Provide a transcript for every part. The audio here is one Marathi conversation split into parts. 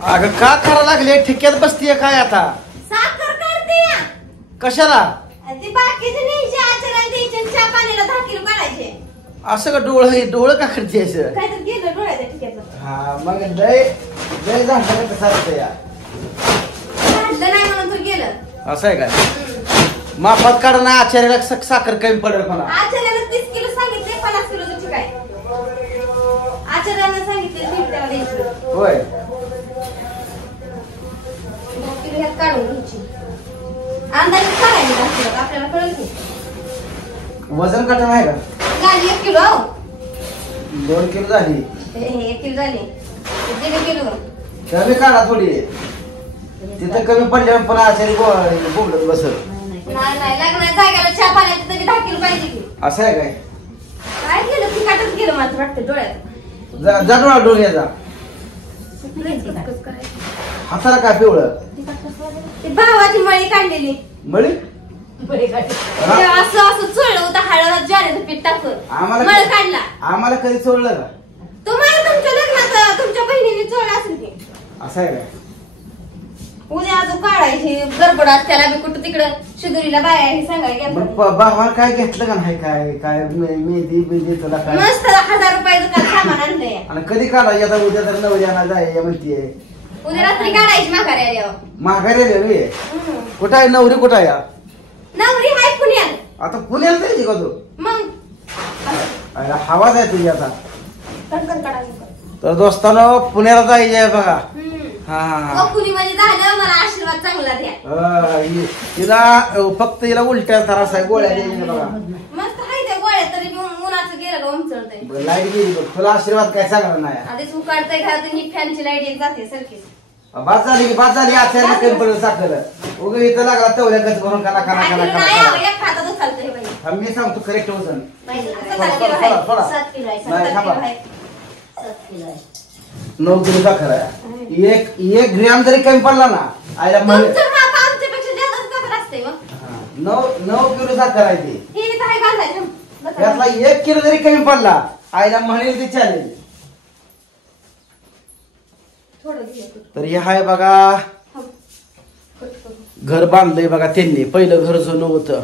अगं का करा लागले ठिक्यात बसतीये काय आता? साखर काढते या. कशाला? ते बाकीचे न्यायचे आचार्याला द्यायचे चहा पाण्याला 10 किलो काढायचे. असं का डोळं का करते असं? काय तर गेलं डोळ्याच्या ठिक्याचं. हा मग लय लय झालं कसं असतं या? काढलं नाही म्हणून तू गेलं. असं आहे काय? मापात काढा ना आचार्याला साखर कमी पडेल मला. आचार्याला 30 किलो सांगितले 50 किलो काय? आचार्याला सांगितले त्याला द्यायचं. होय. ह्यात काढून घ्यायची. अंदाजे काढायची आपल्याला कळलं की. वजन काटा नाही का? झाली 1 किलो. 2 किलो झाली. 1 किलो झाली. 1 किलो. कमी काढा थोडी. तिथं कमी पडल्यावर पण आचार्य बोलत बसत. नाही लग्नाच्या जागेला चहा पाण्याचं तरी 10 किलो पाहिजे की. असं आहे काय? काय केलं ती काटच गेलं माझं वाटतं डोळ्यात. जा डोळ्याचा. हाताला काय पिवळं? ती भावाची मळी काढलेली. मळी? असं चोळलं होतं हळद ज्वारीचं पीठ टाकून मळ काढला. आम्हाला कधी चोळलं का? तुम्हाला तुमच्या लग्नात तुमच्या बहिणीने चोळलं असेल की. असं आहे काय? उद्या अजून काढायची गडबडात त्याला मी कुठं तिकडं शिदुरीला बाया हे सांगायला भावा काय घेतलं का नाही? काय मेहंदी तुला काय मस्त 1000 रुपयाचं काय सामान आणलंय. आणि कधी काढायची आता? उद्या तर नवऱ्याला जाय म्हणतीये. उद्या रात्री काढायची माघारी आल्यावर. माघारी रे कुठं आहे नवरी? कुठं आहे? नवरी हाय पुण्यात. आता पुण्याला जायची का तू? मग हवा जाय तुझी आता. कणकण काढायची. तर दोस्तानो पुण्याला जायची आहे बघा. हा पुणीमध्ये झालं मला आशीर्वाद चांगला द्या. तिला फक्त हिला उलट्या त्रास आहे. गोळ्या द्यायच्या बघा. मस्त हाय त्या गोळ्या तरी उन्हाचं गेलं का उमचळतंय. लाईट गेली बघ. तुला आशीर्वाद काय सांगणार नाही. आधीच उकाडतंय घरात ही फॅनची लाईट येत जाते सारखीच. बाद झाली आचार्य कमी पडेल साखर. उगा इथं लागला तेवढ्या गच भरून काना काना काना नाही एक हातात उचलतंय बाई. मी सांगतो करेक्ट वजन. 7 किलो आहे. 9 किलो साखर आहे. एक ग्रॅम जरी कमी पडला ना आयला आमच्यापेक्षा जास्त साखर असते. 9 किलो साखर आहे ती. हे काय घालायचं त्यातला 1 किलो जरी कमी पडला आईला म्हणेल ती चालेल. तर हे हाय बघा घर बांधलंय बघा त्यांनी. पहिलं घर जुनं होतं.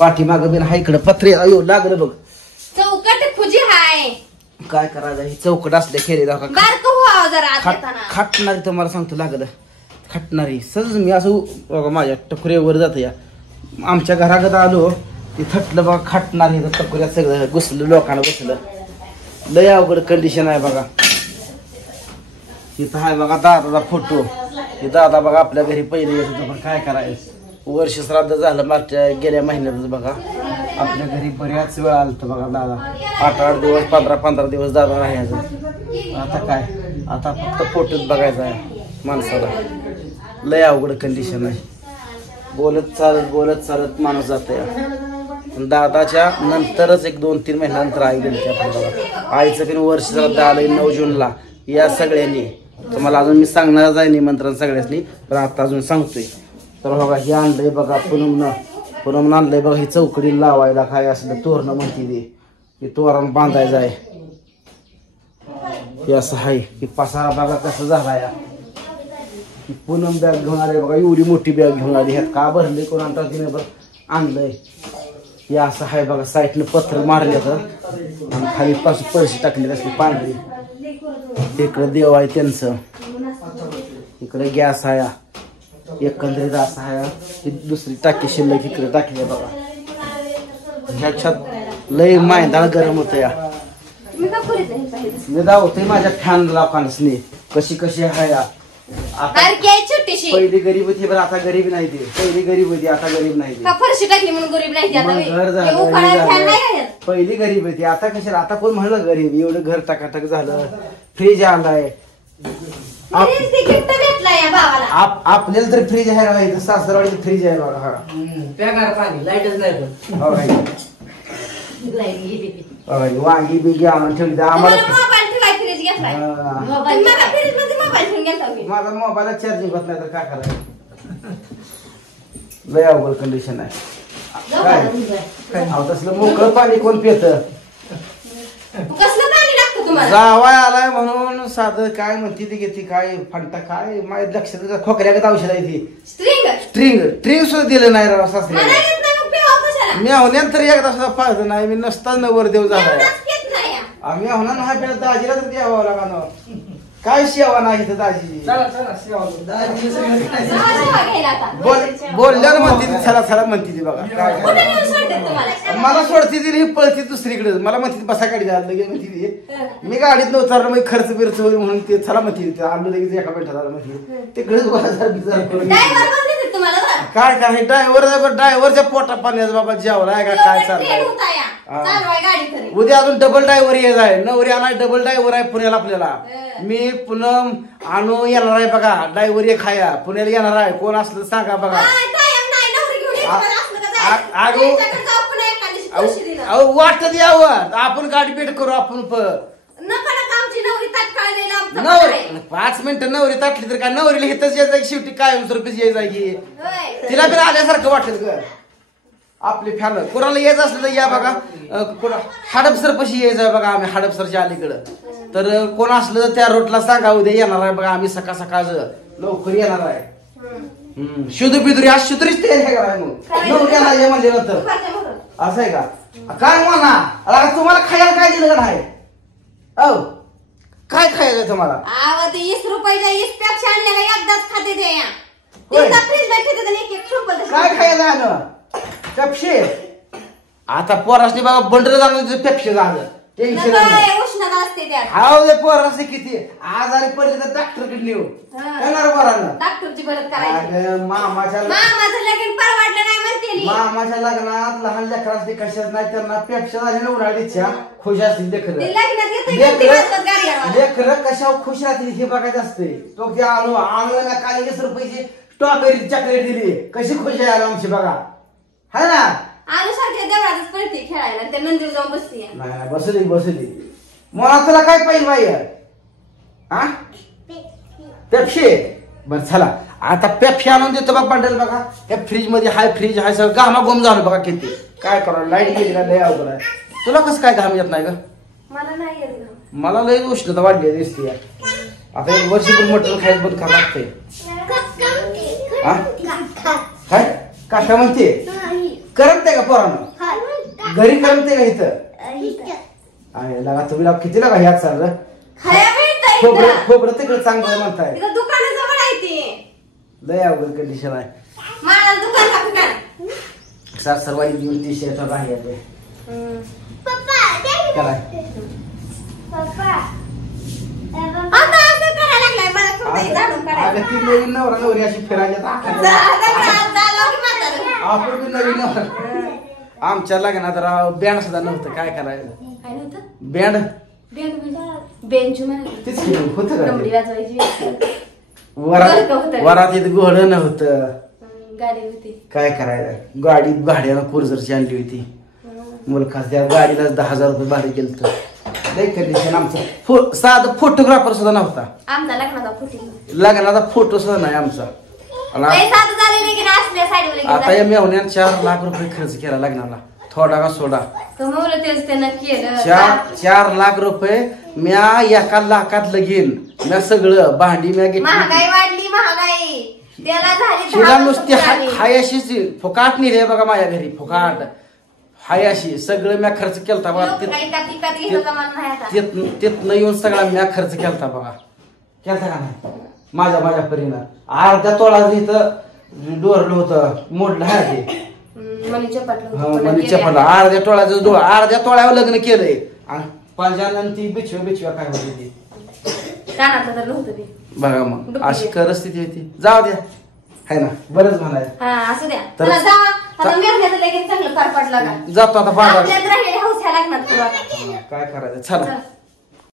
पाठीमाग बिन हा इकडं पत्रे अयो लागलं बघ. चौकट खुजी हाय. काय करायचं? ही चौकट असल्या खेळी खाटणारी तुम्हाला सांगतो लागलं. खाटणारी सहज मी असं बघा माझ्या टकुऱ्यावर जात या. आमच्या घराकडे आलो ते थटलं बघा. खाटणारी टकुऱ्यात सगळं घुसलं लोकांना बसलं. लय अवघड कंडिशन आहे बघा. इथं आहे बघा दादाचा फोटो. हे दादा बघा आपल्या घरी पहिले येत होतं पण काय करायचं वर्ष श्राद्ध झालं मागच्या गेल्या महिन्यातच बघा. आपल्या घरी बऱ्याच वेळ आलत बघा दादा. 8-8 दिवस 15-15 दिवस दादा राहायचं. आता काय आता फक्त फोटोच बघायचा आहे माणसाला. लय अवघड कंडिशन आहे. बोलत चालत माणूस जाते. दादाच्या नंतरच एक 2-3 महिन्यानंतर आई गेली आपल्याला. आईचं पण वर्ष श्राद्ध आलं 9 जूनला. या सगळ्यांनी तुम्हाला अजून मी सांगणारच आहे निमंत्रण सगळ्यांनी पण आता अजून सांगतोय. तर बघा हे आणलंय बघा पुनम आणलंय बघा. ही चौकडी लावायला काय असलं तोरणं म्हणते ते तोरण बांधायचं आहे. हे असं आहे की पसारा बघा कसं झाला या. पूनम बॅग घेऊन आले बघा. एवढी मोठी बॅग घेऊन आली. ह्यात का भरले कोण आणतात तिने बघ आणलंय. हे असं आहे बघा. साईडनं पत्र मारले तर आणि खाली पासून पैसे टाकले असले पांढरी. इकडं देव आहे त्यांचं. इकडे गॅस आहे. एकंदरीत असं आहे. दुसरी टाकी शिल्लक इकडे टाकली आहे बघा. ह्याच्यात लय मायदाळ गरम होतं या. मी दावतोय माझ्या फॅन लोकांनी कशी आहे या. पहिली गरीब होती पण आता गरीब नाही ती. पहिली गरीब होती आता गरीब नाही ती. फरशी टाकली म्हणून गरीब नाही. घर झालं. पहिली गरीब होती आता कशाला? आता कोण म्हणलं गरीब? एवढं घर टाकाटक झालं. फ्रीज आलाय. आपल्याला तर फ्रीज आहे ना. सासरवाडी फ्रीज आहे बघा. पाणी लाईटच नाही. वांगी बिंगी आणून ठेवली. आम्हाला माझा मोबाईल चार्जिंग होत नाही तर काय करायचं? लय अवघड कंडिशन आहे. काय तसलं मोकळं पाणी कोण पित? कसलं पाणी लागतं तुम्हाला जावाय आलाय म्हणून साधं काय म्हणते ती घेते काय फंटा काय माझ्या लक्षात खोकल्यागत औषध आहे ती स्ट्रिंग सुद्धा दिलं नाही राव सासऱ्याला मी नंतर एकदा सुद्धा पाहिलं नाही मी नसता नवरदेव झाला आम्ही होणार नाही आपल्याला दाजीला तर द्यावं लागणार काय शेवा नाही इथं दाजी बोलल्यावर म्हणते ती चला चला म्हणते ती बघा मला सोडते ती ही पळते दुसरीकडे मला म्हणते बसा गाडी झालं लगे म्हणते ती मी गाडीत नव्हतं मग खर्च बिर्च होईल म्हणून ते चला म्हणते आलो लगेच एका मिनिटात आलं म्हणते तिकडेच काय काय ड्रायव्हरच्या पोटा पाण्याचं बाबा जेवलाय का काय चाललंय उद्या अजून डबल ड्रायव्हर येत आहे नवरी आला डबल ड्रायव्हर आहे पुण्याला आपल्याला मी पुन्हा आणू येणार आहे बघा ड्रायव्हर एक खाया पुण्याला येणार आहे कोण असलं सांगा बघा वाटत यावं आपण गाडी पेट करू आपण नवरी 5 मिनिटं नवरी ताटली तर काय नवरीला हिथच यायचं शेवटी काय रुपये यायचं की तिला बी आल्यासारखं वाटत ग आपली फॅन कोणाला यायचं असलं तर या बघा हडपसर पशी यायचं बघा आम्ही हडपसरच्या अलीकडं तर कोण असलं तर त्या रोडला सांगा उद्या येणार आहे बघा आम्ही सकाळ लवकर येणार आहे शुद्ध बिदुरी आज शुद्रीच तयारी आहे मग नवऱ्याला ये म्हणजे नंतर असं आहे का काय म्हणा तुम्हाला खायला काय दिलं का नाही काय खायचं तुम्हाला 20 रुपयाच्या 20 पॅक आणल्या एकदाच खाते ते काय खायला पेप्सी आता पोरासनी बघा बंडल झालं पेप्सी झालं टेन्शन उष्णता असते त्यात हाव दे पोरासनी किती आजारी पडले तर डॉक्टरकडे नेऊ करणार पोरांना डॉक्टरची मदत करायची मामाच्या लगीन परवडलं नाही म्हणते मामाच्या लग्नात लहान लेकरांनी कशाच नाही त्यांना पेप्सी झाली उन्हाळीच्या खुश असतील लेकर कशावर खुश राहतील हे बघायचं असते तो ते आणलं ना काय 20 रुपयाची स्ट्रॉबेरी चॉकलेट दिली कशी खुश आहे आमची बघा है ना सारख्या देवळातच पळते खेळायला त्या नंदीवर जाऊन बसते नाही बसली मला तुला काय पाहिजे बाई हा पेप्सी बर चला आता पेप्सी आणून देतो बा बंडल बघा त्या फ्रीज मध्ये हाय फ्रीज हाय सगळं घामाघूम झालं बघा किती काय करा लाईट गेली ना लय अवघड आहे तुला कसं काय घाम येत नाही का मला लय उष्णता वाढली दिसते आता एक वर्षभर मटण खायचं बंद करावं लागतंय काय काका म्हणते करमते का पोरानं घरी करमते का इथं आहे लगा तुम्ही किती लागा ह्यात चाललं खोबरं तिकडे चांगलं म्हणताय लय अवघड कंडिशन आहे सासरवाई देऊन ती शेतात आहे ती नवीन नवरा नवरी अशी फिरायला आपण बी नवीन नवरा आमच्या लग्नात राव बँड सुद्धा नव्हतं काय करायचं बँड तेच होत वरात इथं घोड नव्हतं काय करायचं गाडीत भाड्यानं कुर्जरची आणली होती मुलखास त्या गाडीला 10,000 रुपये भाडे गेलं लय कंडिशन आमचं साधा फोटोग्राफर सुद्धा नव्हता लग्नाचा फोटो सुद्धा नाही आमचा आता या मेवण्यानं 4 लाख रुपये खर्च केला लग्नाला थोडा का सोडा 4 लाख रुपये म्या 1 लाखात लगीन म्या सगळं भांडी म्या घेतली महागाई वाढली महागाई तिला नुसती हायाशीच फुकाट नाही रे बघा माझ्या घरी फुकाट हायाशी सगळं म्या खर्च केलता बघा तिथनं येऊन सगळा म्या खर्च केलता बघा केलता का नाही माझ्या परीनं अर्ध्या तोळा इथं डोरलं होतं मोडलं आहे ते मनीच्या पडला अर्ध्या तोळ्यावर लग्न केलंय आणि पंजानं ती बिछव्या काय होती ती बघा मग अशी परिस्थिती होती जाऊ द्या है ना बरंच म्हणायचं असू द्या चांगलं पार पडला जातो आता काय करायचं चला